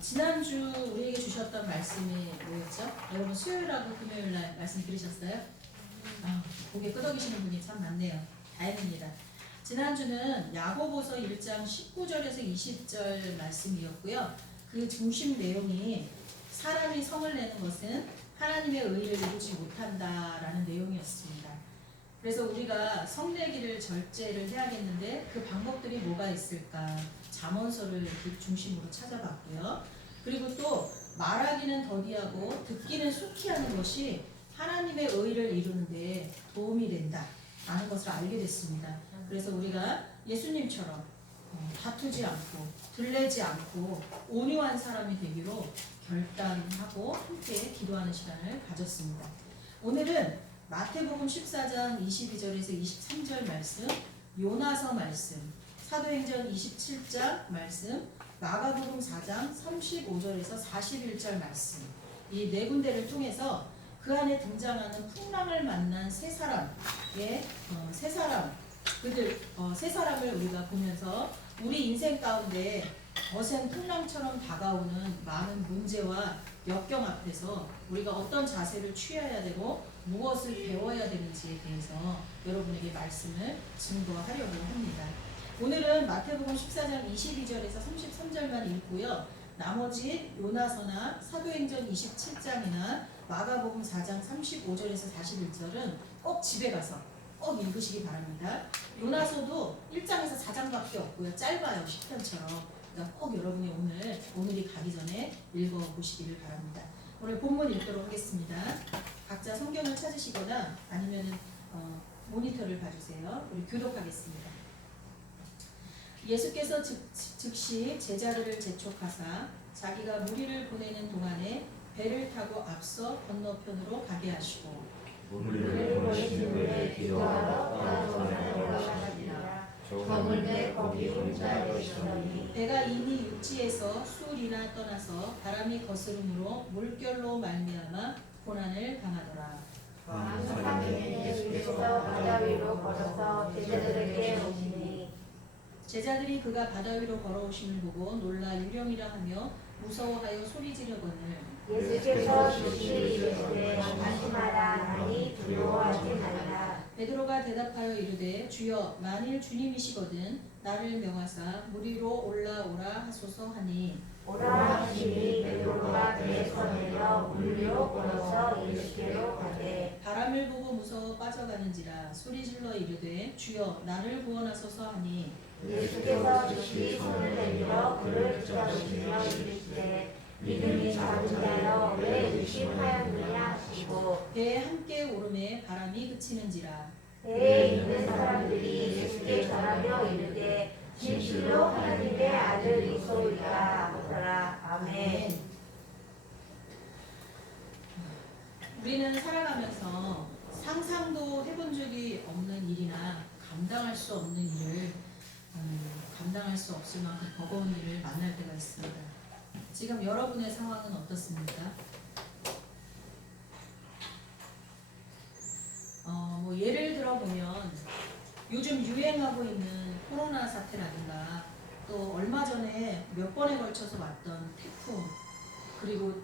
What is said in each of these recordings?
지난주 우리에게 주셨던 말씀이 뭐였죠? 여러분 수요일하고 금요일날 말씀 들으셨어요? 고개 끄덕이시는 분이 참 많네요. 다행입니다. 지난주는 야고보서 1장 19절에서 20절 말씀이었고요. 그 중심 내용이 사람이 성을 내는 것은 하나님의 의를 이루지 못한다라는 내용이었습니다. 그래서 우리가 성내기를 절제를 해야겠는데 그 방법들이 뭐가 있을까? 잠언서를 중심으로 찾아봤고요. 그리고 또 말하기는 더디하고 듣기는 속히 하는 것이 하나님의 의를 이루는데 도움이 된다라는 것을 알게 됐습니다. 그래서 우리가 예수님처럼 다투지 않고 들레지 않고 온유한 사람이 되기로 결단하고 함께 기도하는 시간을 가졌습니다. 오늘은 마태복음 14장 22절에서 23절 말씀, 요나서 말씀, 사도행전 27장 말씀, 마가복음 4장 35절에서 41절 말씀, 이 네 군데를 통해서 그 안에 등장하는 풍랑을 만난 세 사람을 우리가 보면서 우리 인생 가운데 거센 풍랑처럼 다가오는 많은 문제와 역경 앞에서 우리가 어떤 자세를 취해야 되고 무엇을 배워야 되는지에 대해서 여러분에게 말씀을 증거하려고 합니다. 오늘은 마태복음 14장 22절에서 33절만 읽고요. 나머지 요나서나 사도행전 27장이나 마가복음 4장 35절에서 41절은 꼭 집에 가서 꼭 읽으시기 바랍니다. 요나서도 1장에서 4장밖에 없고요. 짧아요. 10편처럼. 그러니까 꼭 여러분이 오늘이 가기 전에 읽어보시기를 바랍니다. 오늘 본문 읽도록 하겠습니다. 각자 성경을 찾으시거나 아니면 모니터를 봐주세요. 우리 교독하겠습니다. 예수께서 즉시 제자들을 재촉하사 자기가 무리를 보내는 동안에 배를 타고 앞서 건너편으로 가게 하시고 무리를 보내신 후에 기도하러 다른 올라가니라. 저물매 거기 혼자 계시더니 배가 이미 육지에서 수리나 떠나서 바람이 거스름으로 물결로 말미암아 고난을 당하더라. 왕사님이 예수께서 바다 위로 걸어서 제자들에게 오시니 제자들이 그가 바다 위로 걸어오심을 보고 놀라 유령이라 하며 무서워하여 소리 지르거늘 예수께서 즉시 이르시되 안심하라. 나니 두려워하지 말라. 베드로가 대답하여 이르되 주여 만일 주님이시거든 나를 명하사 물 위로 올라오라 하소서 하니 오라 하시니 베드로가 배에서 내려 물 위로 걸어서 예수께로 가되 바람을 보고 무서워 빠져가는지라 소리질러 이르되 주여 나를 구원하소서 하니 예수께서 즉시 손을 내밀어 그를 붙잡으시며 이르시되 믿음이 작은 자여 왜 의심하였느냐 하시고 배에 함께 오름에 바람이 그치는지라 배에 있는 사람들이 예수께 전하며 이르되 진실로 하나님의 아들이소이다 하더라. 아멘. 우리는 살아가면서 상상도 해본 적이 없는 일이나 감당할 수 없는 일을 감당할 수 없을 만큼 버거운 일을 만날 때가 있습니다. 지금 여러분의 상황은 어떻습니까? 예를 들어보면 요즘 유행하고 있는 코로나 사태라든가 또 얼마 전에 몇 번에 걸쳐서 왔던 태풍 그리고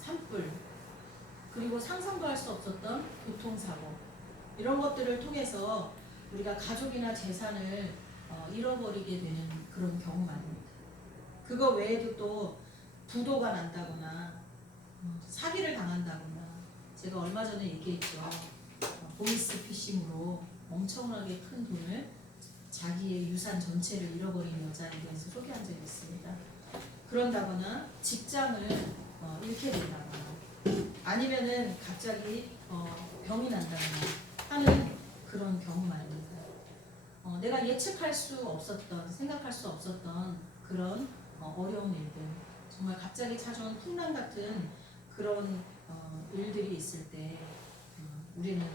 산불 그리고 상상도 할 수 없었던 교통사고 이런 것들을 통해서 우리가 가족이나 재산을 잃어버리게 되는 그런 경우만입니다. 그거 외에도 또 부도가 난다거나 사기를 당한다거나 제가 얼마 전에 얘기했죠. 보이스피싱으로 엄청나게 큰 돈을 자기의 유산 전체를 잃어버린 여자에 대해서 소개한 적이 있습니다. 그런다거나 직장을 잃게 된다거나 아니면은 갑자기 병이 난다거나 하는 그런 경우만입니다. 내가 예측할 수 없었던 생각할 수 없었던 그런 어려운 일들 정말 갑자기 찾아온 풍랑 같은 그런 일들이 있을 때 우리는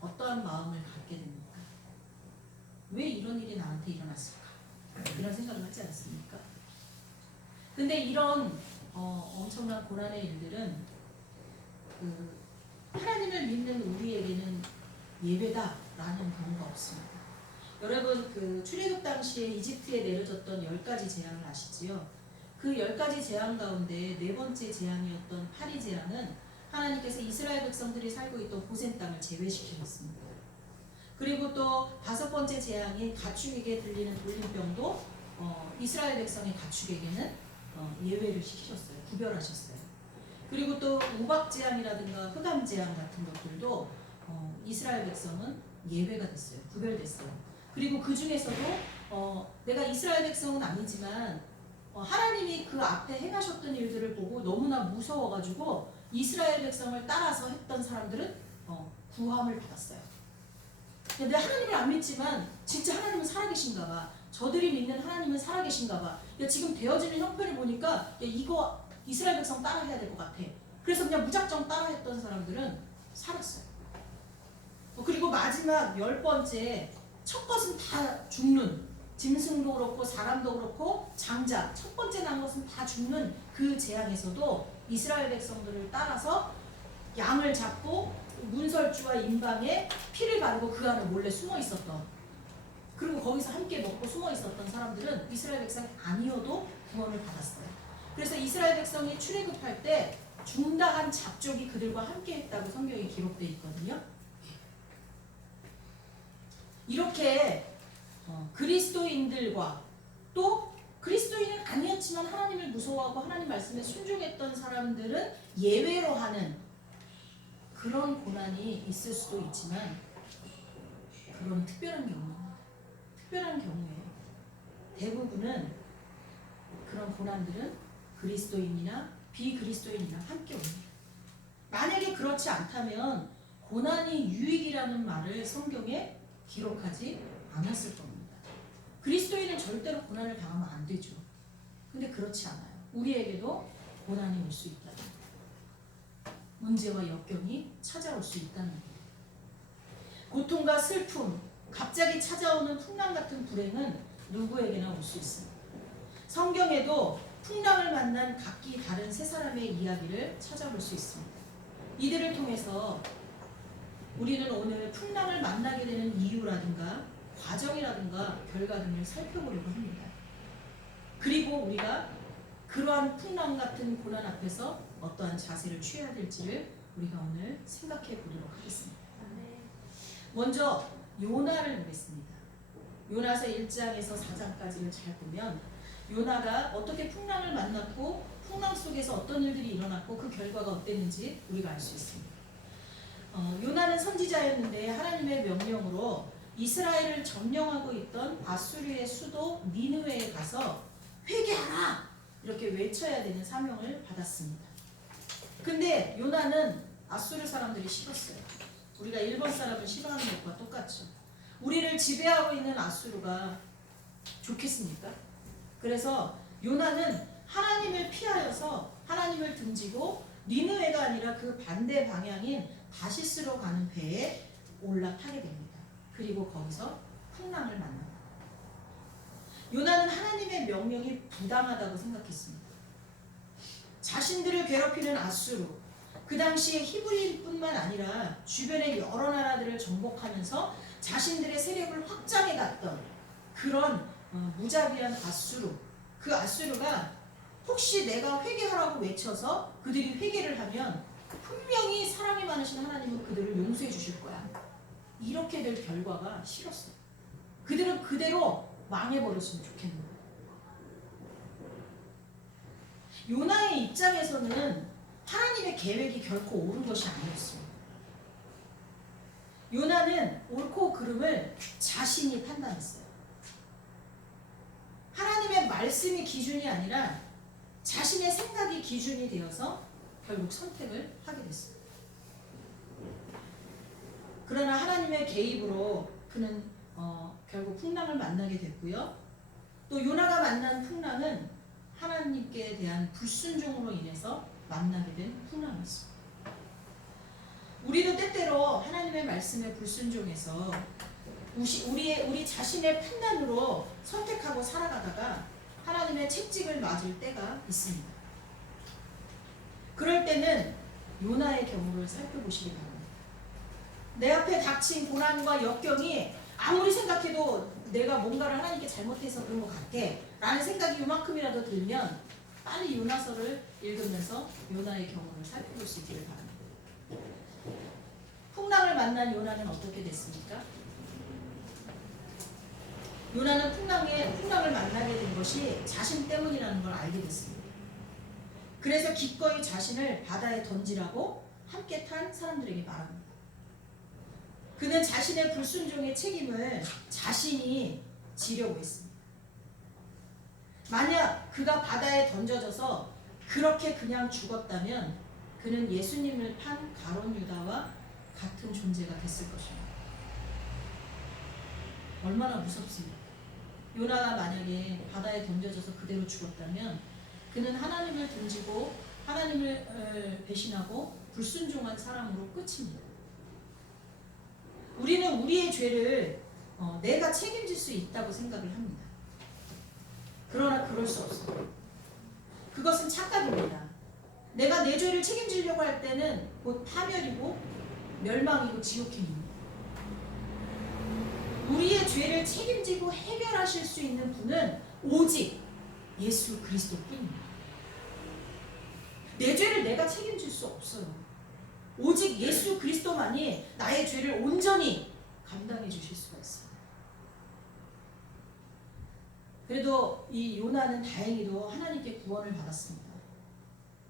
어떠한 마음을 갖게 됩니까? 왜 이런 일이 나한테 일어났을까? 이런 생각을 하지 않습니까? 근데 이런 엄청난 고난의 일들은 하나님을 믿는 우리에게는 예외다라는 경우가 없습니다. 여러분 출애굽 당시에 이집트에 내려졌던 10가지 재앙을 아시지요? 그 10가지 재앙 가운데 네 번째 재앙이었던 파리 재앙은 하나님께서 이스라엘 백성들이 살고 있던 고센 땅을 제외시키셨습니다. 그리고 또 5번째 재앙인 가축에게 들리는 돌림병도 이스라엘 백성의 가축에게는 예외를 시키셨어요. 구별하셨어요. 그리고 또 우박 재앙이라든가 흑암 재앙 같은 것들도 이스라엘 백성은 예외가 됐어요. 구별됐어요. 그리고 그 중에서도 내가 이스라엘 백성은 아니지만 하나님이 그 앞에 행하셨던 일들을 보고 너무나 무서워가지고 이스라엘 백성을 따라서 했던 사람들은 구함을 받았어요. 근데 하나님을 안 믿지만 진짜 하나님은 살아계신가 봐. 저들이 믿는 하나님은 살아계신가 봐. 지금 되어지는 형편을 보니까 이거 이스라엘 백성 따라해야 될 것 같아. 그래서 그냥 무작정 따라했던 사람들은 살았어요. 그리고 마지막 10번째, 첫 것은 다 죽는, 짐승도 그렇고 사람도 그렇고 장자, 첫 번째 난 것은 다 죽는 그 재앙에서도 이스라엘 백성들을 따라서 양을 잡고 문설주와 임방에 피를 바르고 그 안에 몰래 숨어 있었던, 그리고 거기서 함께 먹고 숨어 있었던 사람들은 이스라엘 백성이 아니어도 구원을 받았어요. 그래서 이스라엘 백성이 출애굽할 때 중다한 잡족이 그들과 함께 했다고 성경에 기록되어 있거든요. 이렇게 그리스도인들과 또 그리스도인은 아니었지만 하나님을 무서워하고 하나님 말씀에 순종했던 사람들은 예외로 하는 그런 고난이 있을 수도 있지만, 그런 특별한 경우에 대부분은 그런 고난들은 그리스도인이나 비그리스도인이나 함께 옵니다. 만약에 그렇지 않다면 고난이 유익이라는 말을 성경에 기록하지 않았을 겁니다. 그리스도인은 절대로 고난을 당하면 안 되죠. 근데 그렇지 않아요. 우리에게도 고난이 올 수 있다. 문제와 역경이 찾아올 수 있다는 거예요. 고통과 슬픔, 갑자기 찾아오는 풍랑 같은 불행은 누구에게나 올 수 있습니다. 성경에도 풍랑을 만난 각기 다른 세 사람의 이야기를 찾아볼 수 있습니다. 이들을 통해서 우리는 오늘 풍랑을 만나게 되는 이유라든가 과정이라든가 결과 등을 살펴보려고 합니다. 그리고 우리가 그러한 풍랑 같은 고난 앞에서 어떠한 자세를 취해야 될지를 우리가 오늘 생각해 보도록 하겠습니다. 먼저 요나를 보겠습니다. 요나서 1장에서 4장까지를 잘 보면 요나가 어떻게 풍랑을 만났고 풍랑 속에서 어떤 일들이 일어났고 그 결과가 어땠는지 우리가 알 수 있습니다. 요나는 선지자였는데 하나님의 명령으로 이스라엘을 점령하고 있던 아수르의 수도 니느웨에 가서 회개하라! 이렇게 외쳐야 되는 사명을 받았습니다. 근데 요나는 아수르 사람들이 싫었어요. 우리가 일본 사람을 싫어하는 것과 똑같죠. 우리를 지배하고 있는 아수르가 좋겠습니까? 그래서 요나는 하나님을 피하여서 하나님을 등지고 니느웨가 아니라 그 반대 방향인 다시스로 가는 배에 올라타게 됩니다. 그리고 거기서 풍랑을 만납니다. 요나는 하나님의 명령이 부당하다고 생각했습니다. 자신들을 괴롭히는 아수르, 그 당시에 히브리뿐만 아니라 주변의 여러 나라들을 정복하면서 자신들의 세력을 확장해 갔던 그런 무자비한 아수르, 그 아수르가 혹시 내가 회개하라고 외쳐서 그들이 회개를 하면 분명히 사랑이 많으신 하나님은 그들을 용서해 주실 거야. 이렇게 될 결과가 싫었어요. 그들은 그대로 망해버렸으면 좋겠는 거예요. 요나의 입장에서는 하나님의 계획이 결코 옳은 것이 아니었어요. 요나는 옳고 그름을 자신이 판단했어요. 하나님의 말씀이 기준이 아니라 자신의 생각이 기준이 되어서 결국 선택을 하게 됐어요. 그러나 하나님의 개입으로 그는 결국 풍랑을 만나게 됐고요. 또 요나가 만난 풍랑은 하나님께 대한 불순종으로 인해서 만나게 된 풍랑이었습니다. 우리도 때때로 하나님의 말씀에 불순종해서 우리 자신의 판단으로 선택하고 살아가다가 하나님의 채찍을 맞을 때가 있습니다. 그럴 때는 요나의 경우를 살펴보시기 바랍니다. 내 앞에 닥친 고난과 역경이 아무리 생각해도 내가 뭔가를 하나님께 잘못해서 그런 것 같아 라는 생각이 요만큼이라도 들면 빨리 요나서를 읽으면서 요나의 경우를 살펴볼 수 있기를 바랍니다. 풍랑을 만난 요나는 어떻게 됐습니까? 요나는 풍랑을 만나게 된 것이 자신 때문이라는 걸 알게 됐습니다. 그래서 기꺼이 자신을 바다에 던지라고 함께 탄 사람들에게 말합니다. 그는 자신의 불순종의 책임을 자신이 지려고 했습니다. 만약 그가 바다에 던져져서 그렇게 그냥 죽었다면 그는 예수님을 판 가룟 유다와 같은 존재가 됐을 것입니다. 얼마나 무섭습니까? 요나가 만약에 바다에 던져져서 그대로 죽었다면 그는 하나님을 던지고 하나님을 배신하고 불순종한 사람으로 끝입니다. 우리는 우리의 죄를 내가 책임질 수 있다고 생각을 합니다. 그러나 그럴 수 없어요. 그것은 착각입니다. 내가 내 죄를 책임지려고 할 때는 곧 파멸이고 멸망이고 지옥행입니다. 우리의 죄를 책임지고 해결하실 수 있는 분은 오직 예수 그리스도뿐입니다. 내 죄를 내가 책임질 수 없어요. 오직 예수 그리스도만이 나의 죄를 온전히 감당해 주실 수가 있습니다. 그래도 이 요나는 다행히도 하나님께 구원을 받았습니다.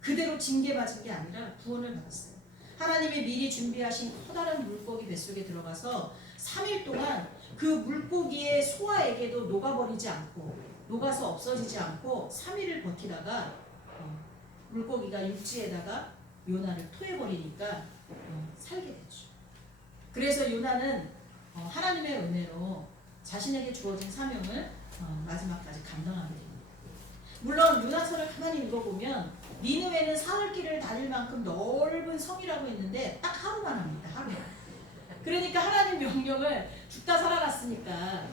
그대로 징계받은 게 아니라 구원을 받았어요. 하나님이 미리 준비하신 커다란 물고기 뱃속에 들어가서 3일 동안 그 물고기의 소화에게도 녹아버리지 않고 녹아서 없어지지 않고 3일을 버티다가 물고기가 육지에다가 요나를 토해버리니까 살게 됐죠. 그래서 요나는 하나님의 은혜로 자신에게 주어진 사명을 마지막까지 감당하게 됩니다. 물론 요나서를 가만히 읽어보면 니느웨는 사흘길을 다닐 만큼 넓은 성이라고 했는데 딱 하루만 합니다. 하루만. 그러니까 하나님 명령을 죽다 살아났으니까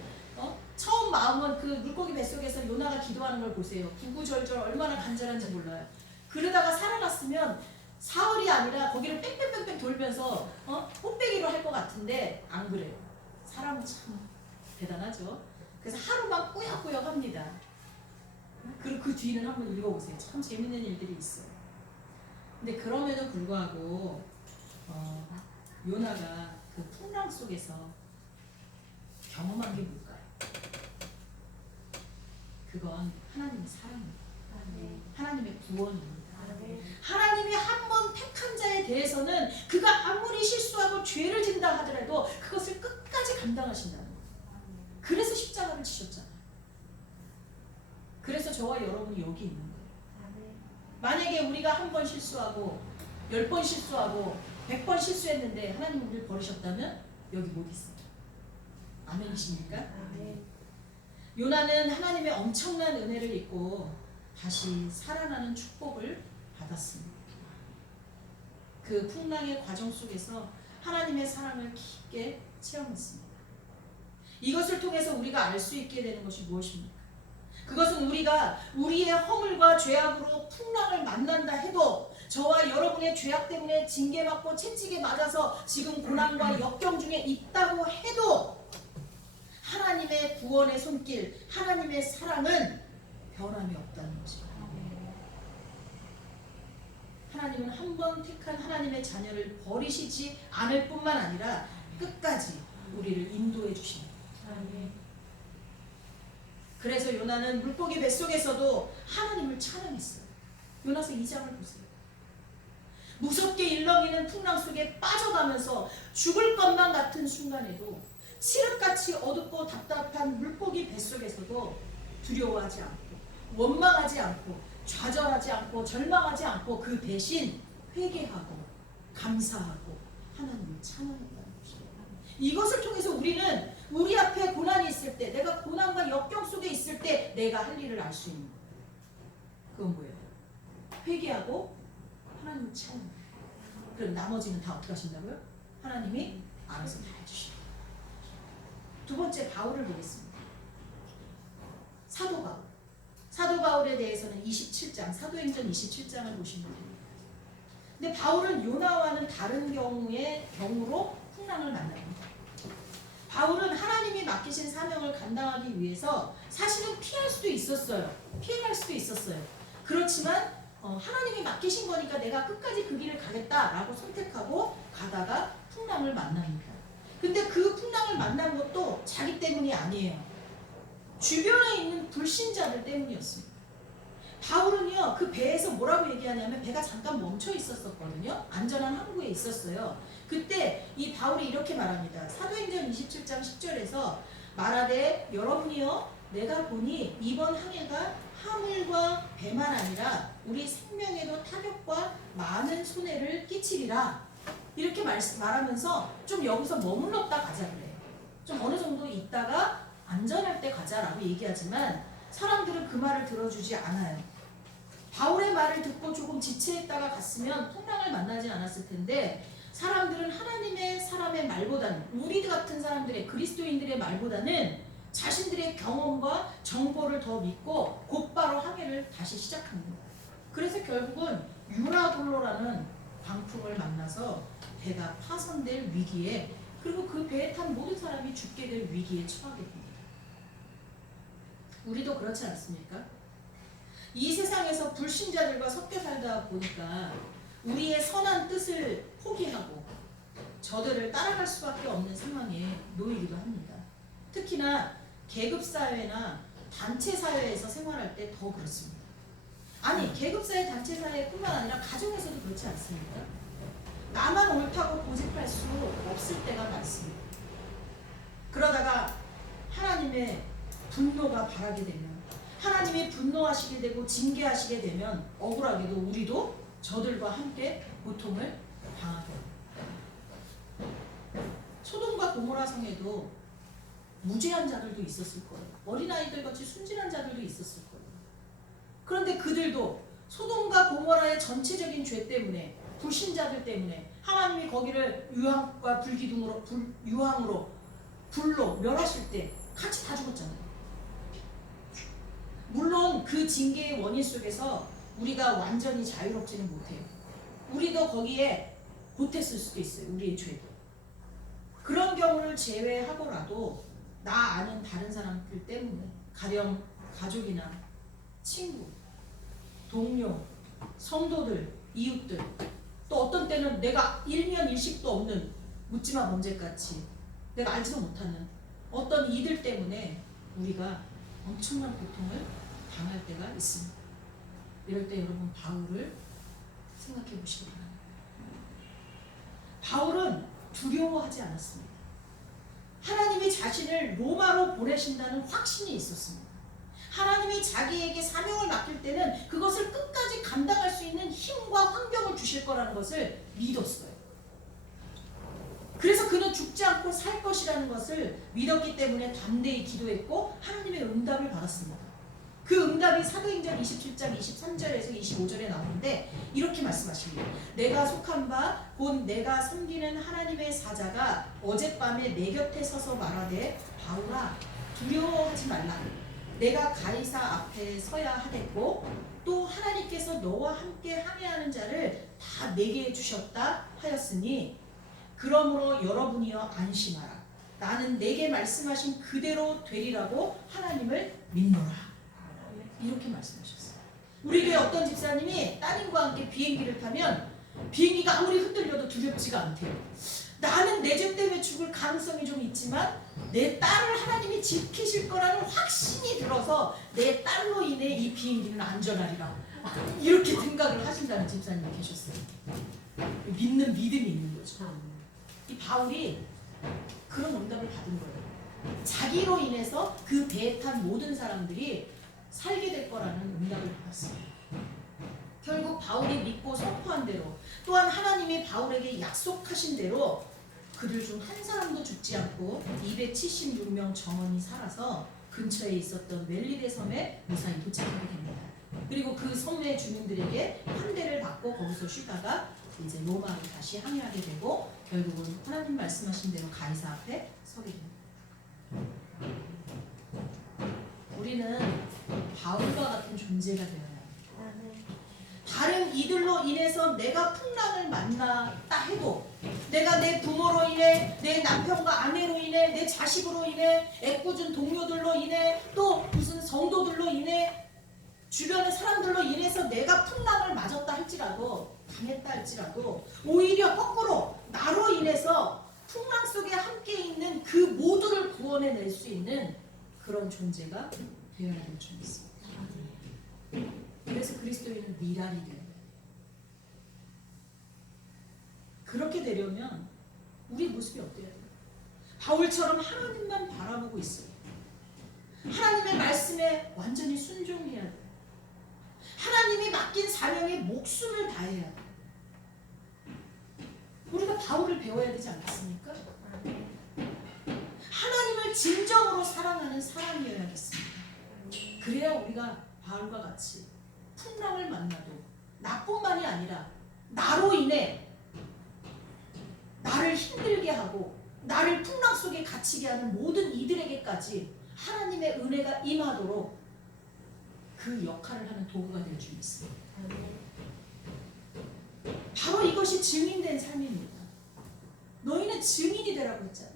처음 마음은 그 물고기 뱃속에서 요나가 기도하는 걸 보세요. 구구절절 얼마나 간절한지 몰라요. 그러다가 살아났으면 사흘이 아니라 거기를 뺑뺑뺑뺑 돌면서 꽃배기로 할 것 같은데 안 그래요. 사람은 참 대단하죠. 그래서 하루만 꾸역꾸역 합니다. 그리고 그 뒤는 한번 읽어보세요. 참 재밌는 일들이 있어요. 근데 그럼에도 불구하고 요나가 그 풍랑 속에서 경험한 게 뭘까요? 그건 하나님의 사랑입니다. 하나님의 구원입니다. 하나님이 한 번 택한 자에 대해서는 그가 아무리 실수하고 죄를 진다 하더라도 그것을 끝까지 감당하신다는 거예요. 그래서 십자가를 지셨잖아요. 그래서 저와 여러분이 여기 있는 거예요. 만약에 우리가 한 번 실수하고 10번 실수하고 100번 실수했는데 하나님 우리를 버리셨다면 여기 못 있어요. 아멘이십니까? 요나는 하나님의 엄청난 은혜를 입고 다시 살아나는 축복을 받았습니다. 그 풍랑의 과정 속에서 하나님의 사랑을 깊게 체험했습니다. 이것을 통해서 우리가 알 수 있게 되는 것이 무엇입니까? 그것은 우리가 우리의 허물과 죄악으로 풍랑을 만난다 해도 저와 여러분의 죄악 때문에 징계받고 채찍에 맞아서 지금 고난과 역경 중에 있다고 해도 하나님의 구원의 손길, 하나님의 사랑은 변함이 없다는 것입니다. 하나님은 한 번 택한 하나님의 자녀를 버리시지 않을 뿐만 아니라 끝까지 우리를 인도해 주십니다. 그래서 요나는 물고기 뱃속에서도 하나님을 찬양했어요. 요나서 2장을 보세요. 무섭게 일렁이는 풍랑 속에 빠져가면서 죽을 것만 같은 순간에도 칠흑같이 어둡고 답답한 물고기 뱃속에서도 두려워하지 않고 원망하지 않고 좌절하지 않고 절망하지 않고 그 대신 회개하고 감사하고 하나님을 찬양했다는 것입니다. 이것을 통해서 우리는 우리 앞에 고난이 있을 때, 내가 고난과 역경 속에 있을 때 내가 할 일을 알 수 있는 거예요. 그건 뭐예요? 회개하고 하나님을 찬양. 그럼 나머지는 다 어떻게 하신다고요? 하나님이 알아서 다 해주십니다. 두 번째 바울을 보겠습니다. 사도 바울. 사도 바울에 대해서는 27장, 사도행전 27장을 보시면 됩니다. 근데 바울은 요나와는 다른 경우로 풍랑을 만납니다. 바울은 하나님이 맡기신 사명을 감당하기 위해서 사실은 피할 수도 있었어요. 피해갈 수도 있었어요. 그렇지만 하나님이 맡기신 거니까 내가 끝까지 그 길을 가겠다라고 선택하고 가다가 풍랑을 만납니다. 근데 그 풍랑을 만난 것도 자기 때문이 아니에요. 주변에 있는 불신자들 때문이었습니다. 바울은요, 그 배에서 뭐라고 얘기하냐면 배가 잠깐 멈춰 있었거든요. 안전한 항구에 있었어요. 그때 이 바울이 이렇게 말합니다. 사도행전 27장 10절에서 말하되 여러분이요 내가 보니 이번 항해가 화물과 배만 아니라 우리 생명에도 타격과 많은 손해를 끼치리라. 이렇게 말하면서 좀 여기서 머물렀다 가자 그래요. 좀 어느 정도 있다가 안전할 때 가자라고 얘기하지만 사람들은 그 말을 들어주지 않아요. 바울의 말을 듣고 조금 지체했다가 갔으면 풍랑을 만나지 않았을 텐데 사람들은 하나님의 사람의 말보다는 우리 같은 사람들의 그리스도인들의 말보다는 자신들의 경험과 정보를 더 믿고 곧바로 항해를 다시 시작합니다. 그래서 결국은 유라돌로라는 광풍을 만나서 배가 파손될 위기에 그리고 그 배에 탄 모든 사람이 죽게 될 위기에 처하게 됩니다. 우리도 그렇지 않습니까? 이 세상에서 불신자들과 섞여 살다 보니까 우리의 선한 뜻을 포기하고 저들을 따라갈 수밖에 없는 상황에 놓이기도 합니다. 특히나 계급사회나 단체사회에서 생활할 때 더 그렇습니다. 아니 계급사회 단체사회뿐만 아니라 가정에서도 그렇지 않습니까? 나만 옳다고 고집할 수 없을 때가 많습니다. 그러다가 하나님의 분노가 바라게 되면 하나님이 분노하시게 되고 징계하시게 되면 억울하게도 우리도 저들과 함께 고통을 당하게 됩니다. 소돔과 고모라 성에도 무죄한 자들도 있었을 거예요. 어린아이들 같이 순진한 자들도 있었을 거예요. 그런데 그들도 소돔과 고모라의 전체적인 죄 때문에 불신자들 때문에 하나님이 거기를 유황과 유황으로 불로 멸하실 때 같이 다 죽었잖아요. 물론 그 징계의 원인 속에서 우리가 완전히 자유롭지는 못해요. 우리도 거기에 보탰을 수도 있어요. 우리의 죄도. 그런 경우를 제외하고라도 나 아는 다른 사람들 때문에 가령 가족이나 친구, 동료, 성도들, 이웃들 또 어떤 때는 내가 일면일식도 없는 묻지마 범죄같이 내가 알지도 못하는 어떤 이들 때문에 우리가 엄청난 고통을 당할 때가 있습니다. 이럴 때 여러분 바울을 생각해 보시기 바랍니다. 바울은 두려워하지 않았습니다. 하나님이 자신을 로마로 보내신다는 확신이 있었습니다. 하나님이 자기에게 사명을 맡길 때는 그것을 끝까지 감당할 수 있는 힘과 환경을 주실 거라는 것을 믿었어요. 그래서 그는 죽지 않고 살 것이라는 것을 믿었기 때문에 담대히 기도했고 하나님의 응답을 받았습니다. 그 응답이 사도행전 27장 23절에서 25절에 나오는데 이렇게 말씀하십니다. 내가 속한 바 곧 내가 섬기는 하나님의 사자가 어젯밤에 내 곁에 서서 말하되 바울아 두려워하지 말라. 내가 가이사 앞에 서야 하겠고 또 하나님께서 너와 함께 항해하는 자를 다 내게 주셨다 하였으니 그러므로 여러분이여 안심하라. 나는 내게 말씀하신 그대로 되리라고 하나님을 믿노라. 이렇게 말씀하셨어요. 우리 교회 어떤 집사님이 따님과 함께 비행기를 타면 비행기가 아무리 흔들려도 두렵지가 않대요. 나는 내 죄 때문에 죽을 가능성이 좀 있지만 내 딸을 하나님이 지키실 거라는 확신이 들어서 내 딸로 인해 이 비행기는 안전하리라. 이렇게 생각을 하신다는 집사님이 계셨어요. 믿는 믿음이 있는 거죠. 이 바울이 그런 응답을 받은 거예요. 자기로 인해서 그 배에 탄 모든 사람들이 살게 될 거라는 응답을 받았어요. 결국 바울이 믿고 선포한 대로 또한 하나님이 바울에게 약속하신 대로 그들 중 한 사람도 죽지 않고 276명 정원이 살아서 근처에 있었던 멜리데 섬에 무사히 도착하게 됩니다. 그리고 그 섬의 주민들에게 환대를 받고 거기서 쉬다가 이제 로마로 다시 항해하게 되고 결국은 하나님 말씀하신 대로 가이사 앞에 서게 됩니다. 우리는 바울과 같은 존재가 되어야 합니다. 다른 이들로 인해서 내가 풍랑을 만났다 해도 내가 내 부모로 인해 내 남편과 아내로 인해 내 자식으로 인해 애꿎은 동료들로 인해 또 무슨 성도들로 인해 주변의 사람들로 인해서 내가 풍랑을 맞았다 할지라도, 당했다 할지라도, 오히려 거꾸로 나로 인해서 풍랑 속에 함께 있는 그 모두를 구원해낼 수 있는 그런 존재가 되어야 될 줄 믿습니다. 그래서 그리스도인은 미랄이 되는 거예요. 그렇게 되려면 우리 모습이 어때야 돼요? 바울처럼 하나님만 바라보고 있어요. 하나님의 말씀에 완전히 순종해야 돼요. 하나님이 맡긴 사명에 목숨을 다해야 돼요. 우리가 바울을 배워야 되지 않겠습니까? 하나님을 진정으로 사랑하는 사람이어야겠습니다. 그래야 우리가 바울과 같이 풍랑을 만나도 나뿐만이 아니라 나로 인해 나를 힘들게 하고 나를 풍랑 속에 갇히게 하는 모든 이들에게까지 하나님의 은혜가 임하도록 그 역할을 하는 도구가 될 줄 믿습니다. 바로 이것이 증인된 삶입니다. 너희는 증인이 되라고 했잖아요.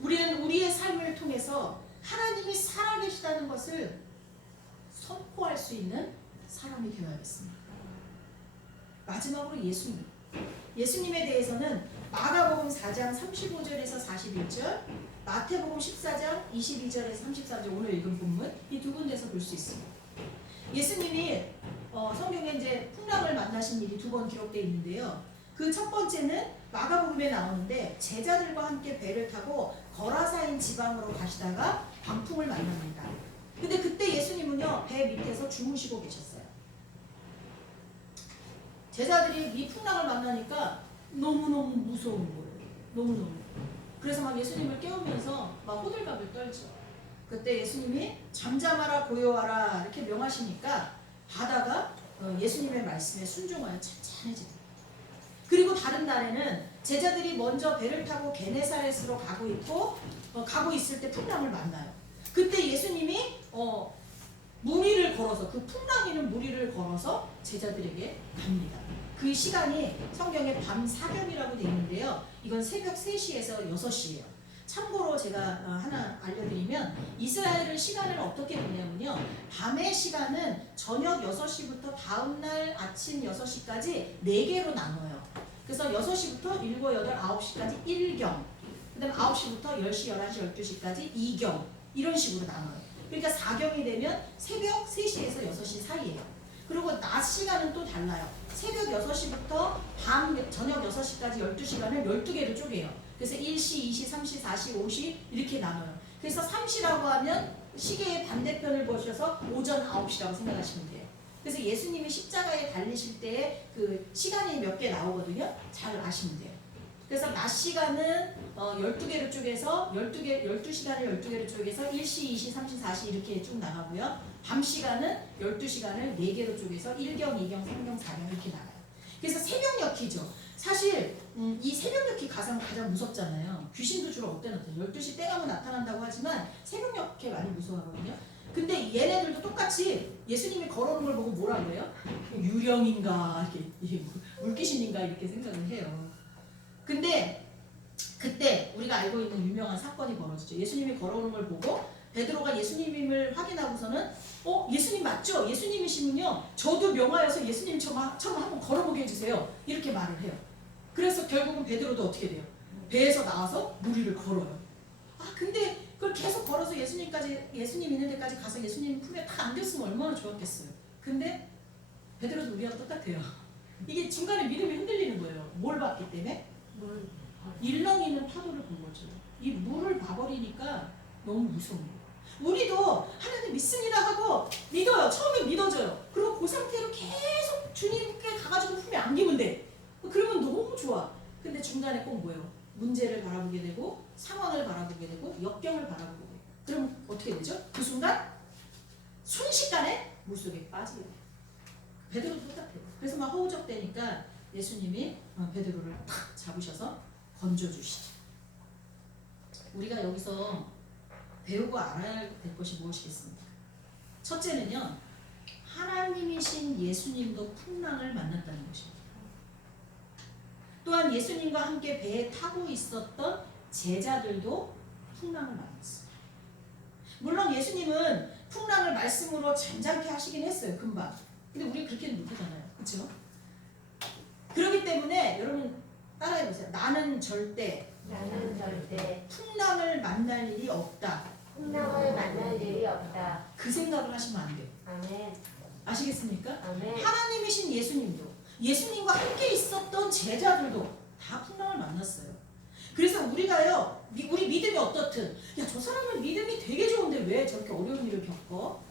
우리는 우리의 삶을 통해서 하나님이 살아계시다는 것을 선포할 수 있는 사람이 되어야겠습니다. 마지막으로 예수님. 예수님에 대해서는 마가복음 4장 35절에서 41절, 마태복음 14장 22절에서 34절 오늘 읽은 본문 이 두 군데서 볼 수 있습니다. 예수님이 성경에 이제 풍랑을 만나신 일이 두 번 기록되어 있는데요. 그 첫 번째는 마가복음에 나오는데 제자들과 함께 배를 타고 거라사인 지방으로 가시다가 광풍을 만납니다. 근데 그때 예수님은요 배 밑에서 주무시고 계셨어요. 제자들이 이 풍랑을 만나니까 너무너무 무서운 거예요. 너무너무. 그래서 막 예수님을 깨우면서 막 호들갑을 떨죠. 그때 예수님이 잠잠하라 고요하라 이렇게 명하시니까 바다가 예수님의 말씀에 순종하여 찬찬해지더라고요. 그리고 다른 날에는 제자들이 먼저 배를 타고 게네사렛으로 가고 있을 때 풍랑을 만나요. 그때 예수님이 무리를 걸어서 그 풍랑이는 무리를 걸어서 제자들에게 갑니다. 그 시간이 성경에 밤 사경이라고 되어 있는데요. 이건 새벽 3시에서 6시예요. 참고로 제가 하나 알려드리면 이스라엘은 시간을 어떻게 보냐면요. 밤의 시간은 저녁 6시부터 다음날 아침 6시까지 4개로 나눠요. 그래서 6시부터 7, 8, 9시까지 1경, 그 다음 9시부터 10시, 11시, 12시까지 2경 이런 식으로 나눠요. 그러니까 4경이 되면 새벽 3시에서 6시 사이예요. 그리고 낮 시간은 또 달라요. 새벽 6시부터 저녁 6시까지 12시간을 12개로 쪼개요. 그래서 1시, 2시, 3시, 4시, 5시 이렇게 나눠요. 그래서 3시라고 하면 시계의 반대편을 보셔서 오전 9시라고 생각하시면 돼요. 그래서 예수님이 십자가에 달리실 때의 그 시간이 몇 개 나오거든요. 잘 아시면 돼요. 그래서 낮 시간은 12개로 쪼개서 12시간을 12개로 쪼개서 1시, 2시, 3시, 4시 이렇게 쭉 나가고요. 밤 시간은 12시간을 4개로 쪼개서 1경, 2경, 3경, 4경 이렇게 나가요. 그래서 새벽녘이죠. 사실 이 새벽녘이 가장 무섭잖아요. 귀신도 주로 어때 나타나요? 12시 때가면 나타난다고 하지만 새벽녘에 많이 무서워하거든요. 근데 얘네들도 똑같이 예수님이 걸어오는 걸 보고 뭐라 그래요? 유령인가 이게 물귀신인가 이렇게 생각을 해요. 근데 그때 우리가 알고 있는 유명한 사건이 벌어지죠. 예수님이 걸어오는 걸 보고 베드로가 예수님임을 확인하고서는 예수님 맞죠? 예수님이시면요 저도 명하여서 예수님처럼 한번 걸어보게 해주세요. 이렇게 말을 해요. 그래서 결국은 베드로도 어떻게 돼요? 배에서 나와서 무리를 걸어요. 근데 그걸 계속 걸어서 예수님 있는 데까지 가서 예수님 품에 딱 안겼으면 얼마나 좋았겠어요. 근데 베드로도 우리하고 똑같아요. 이게 중간에 믿음이 흔들리는 거예요. 뭘 봤기 때문에? 일렁이는 파도를 본 거죠. 이 물을 봐버리니까 너무 무서운 거예요. 우리도 하나님 믿습니다 하고 믿어요. 처음에 믿어져요. 그리고 그 상태로 계속 주님께 가가지고 품에 안기면 돼. 그러면 너무 좋아. 근데 중간에 꼭 뭐예요? 문제를 바라보게 되고 상황을 바라보게 되고 역경을 바라보게 돼요. 그럼 어떻게 되죠? 그 순간 순식간에 물속에 빠지게 돼요. 베드로도 똑같아요. 그래서 막 허우적대니까 예수님이 베드로를 탁 잡으셔서 건져주시죠. 우리가 여기서 배우고 알아야 될 것이 무엇이겠습니까? 첫째는요. 하나님이신 예수님도 풍랑을 만났다는 것입니다. 또한 예수님과 함께 배에 타고 있었던 제자들도 풍랑을 만났어요. 물론 예수님은 풍랑을 말씀으로 잠잠케 하시긴 했어요. 금방. 근데 우리 그렇게는 못하잖아요. 그렇죠? 그렇기 때문에 여러분 따라해보세요. 나는 절대 풍랑을 만날 일이 없다. 풍랑을 만날 일이 없다. 그 생각을 하시면 안 돼요. 아멘. 아시겠습니까? 아멘. 하나님이신 예수님도, 예수님과 함께 있었던 제자들도 다 풍랑을 만났어요. 그래서 우리가요, 우리 믿음이 어떻든, 야, 저 사람은 믿음이 되게 좋은데 왜 저렇게 어려운 일을 겪어?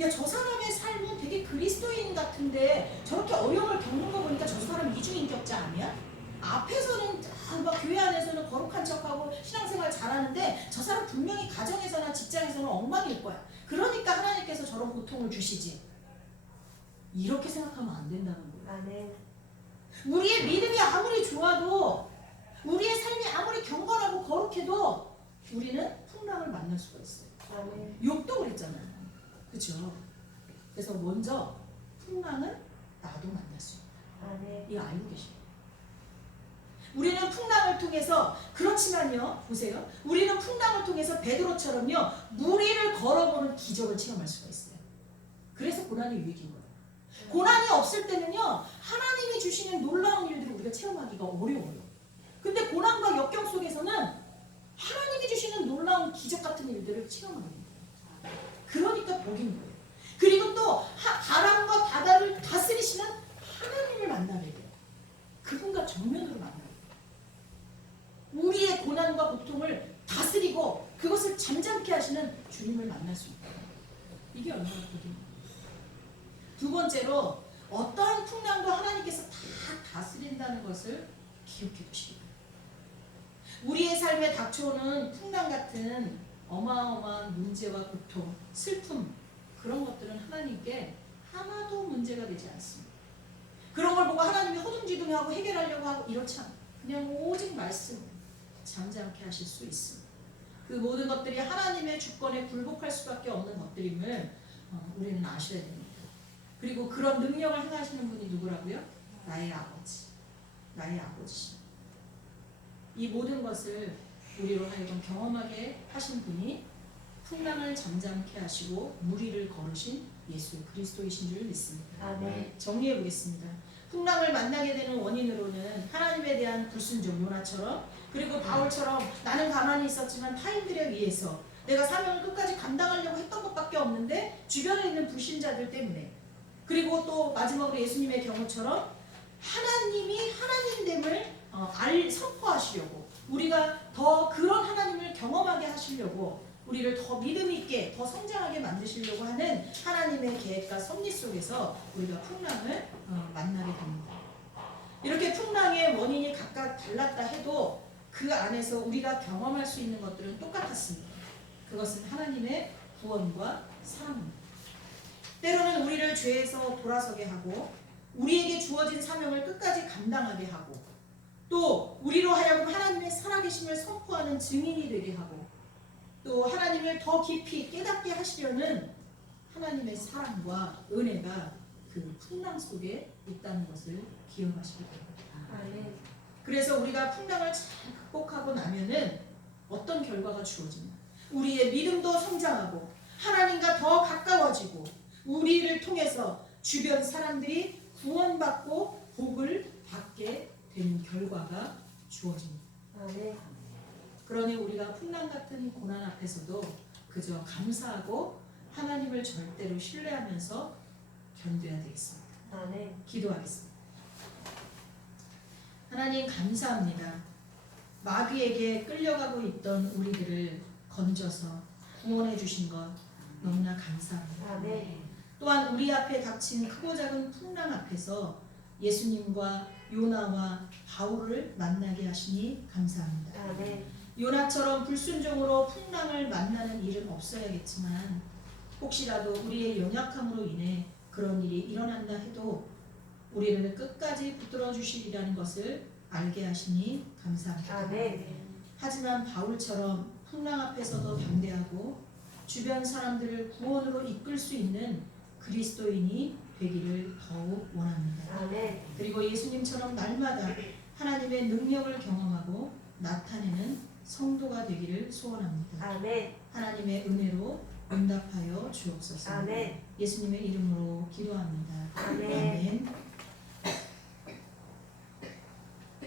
야, 저 사람의 삶은 되게 그리스도인 같은데 저렇게 어려움을 겪는 거 보니까 저 사람 이중인격자 아니야? 앞에서는 막 교회 안에서는 거룩한 척하고 신앙생활 잘하는데 저 사람 분명히 가정에서나 직장에서는 엉망일 거야. 그러니까 하나님께서 저런 고통을 주시지. 이렇게 생각하면 안 된다는 거예요. 아멘. 우리의 믿음이 아무리 좋아도, 우리의 삶이 아무리 경건하고 거룩해도 우리는 풍랑을 만날 수가 있어요. 아멘. 욕도 그랬잖아요. 그렇죠? 그래서 먼저 풍랑은 나도 만날 수 있다. 아멘. 이거 알고 계시죠? 우리는 풍랑을 통해서, 그렇지만요, 보세요. 우리는 풍랑을 통해서 베드로처럼요, 물 위를 걸어보는 기적을 체험할 수가 있어요. 그래서 고난이 유익인 거예요. 고난이 없을 때는요, 하나님이 주시는 놀라운 일들을 우리가 체험하기가 어려워요. 근데 고난과 역경 속에서는 하나님이 주시는 놀라운 기적 같은 일들을 체험하는 거예요. 그러니까 복인 거예요. 그리고 또 바람과 바다를 다스리시는 하나님을 만나게 돼요. 그분과 정면으로 만나요. 우리의 고난과 고통을 다스리고 그것을 잠잠케 하시는 주님을 만날 수 있다. 이게 얼마나 복인 거예요. 두 번째로, 어떠한 풍랑도 하나님께서 다 다스린다는 것을 기억해 두시기 바랍니다. 우리의 삶에 닥쳐오는 풍랑 같은 어마어마한 문제와 고통, 슬픔, 그런 것들은 하나님께 하나도 문제가 되지 않습니다. 그런 걸 보고 하나님이 허둥지둥하고 해결하려고 하고 이렇지 않아요. 그냥 오직 말씀 잠잠케 하실 수 있습니다. 그 모든 것들이 하나님의 주권에 굴복할 수밖에 없는 것들임을 우리는 아셔야 됩니다. 그리고 그런 능력을 행하시는 분이 누구라고요? 나의 아버지. 나의 아버지. 이 모든 것을 우리로 하여금 경험하게 하신 분이 풍랑을 잠잠케 하시고 물 위를 걸으신 예수 그리스도이신 줄 믿습니다. 아멘. 정리해 보겠습니다. 풍랑을 만나게 되는 원인으로는 하나님에 대한 불순종, 요나처럼, 그리고 바울처럼 나는 가만히 있었지만 타인들에 의해서 내가 사명을 끝까지 감당하려고 했던 것밖에 없는데 주변에 있는 불신자들 때문에, 그리고 또 마지막으로 예수님의 경우처럼 하나님이 하나님됨을 선포하시려고, 우리가 더 그런 하나님을 경험하게 하시려고, 우리를 더 믿음 있게 더 성장하게 만드시려고 하는 하나님의 계획과 섭리 속에서 우리가 풍랑을 만나게 됩니다. 이렇게 풍랑의 원인이 각각 달랐다 해도 그 안에서 우리가 경험할 수 있는 것들은 똑같았습니다. 그것은 하나님의 구원과 사랑입니다. 때로는 우리를 죄에서 돌아서게 하고 우리에게 주어진 사명을 끝까지 감당하게 하고, 또 우리로 하여금 하나님의 살아계심을 선포하는 증인이 되게 하고, 또 하나님을 더 깊이 깨닫게 하시려는 하나님의 사랑과 은혜가 그 풍랑 속에 있다는 것을 기억하시기 바랍니다. 아멘. 그래서 우리가 풍랑을 잘 극복하고 나면은 어떤 결과가 주어지냐? 우리의 믿음도 성장하고 하나님과 더 가까워지고 우리를 통해서 주변 사람들이 구원받고 복을 받게 되는 결과가 주어집니다. 아멘. 그러니 우리가 풍랑 같은 고난 앞에서도 그저 감사하고 하나님을 절대로 신뢰하면서 견뎌야 되겠습니다. 아멘. 기도하겠습니다. 하나님 감사합니다. 마귀에게 끌려가고 있던 우리들을 건져서 구원해 주신 것 너무나 감사합니다. 아멘. 또한 우리 앞에 닥친 크고 작은 풍랑 앞에서 예수님과 요나와 바울을 만나게 하시니 감사합니다. 아멘. 요나처럼 불순종으로 풍랑을 만나는 일은 없어야겠지만 혹시라도 우리의 연약함으로 인해 그런 일이 일어난다 해도 우리를 끝까지 붙들어 주시리라는 것을 알게 하시니 감사합니다. 아멘. 하지만 바울처럼 풍랑 앞에서도 담대하고 주변 사람들을 구원으로 이끌 수 있는 그리스도인이 되기를 더욱 원합니다. 아멘. 그리고 예수님처럼 날마다 하나님의 능력을 경험하고 나타내는 성도가 되기를 소원합니다. 아멘. 하나님의 은혜로 응답하여 주옵소서. 아멘. 예수님의 이름으로 기도합니다. 아멘. 아멘.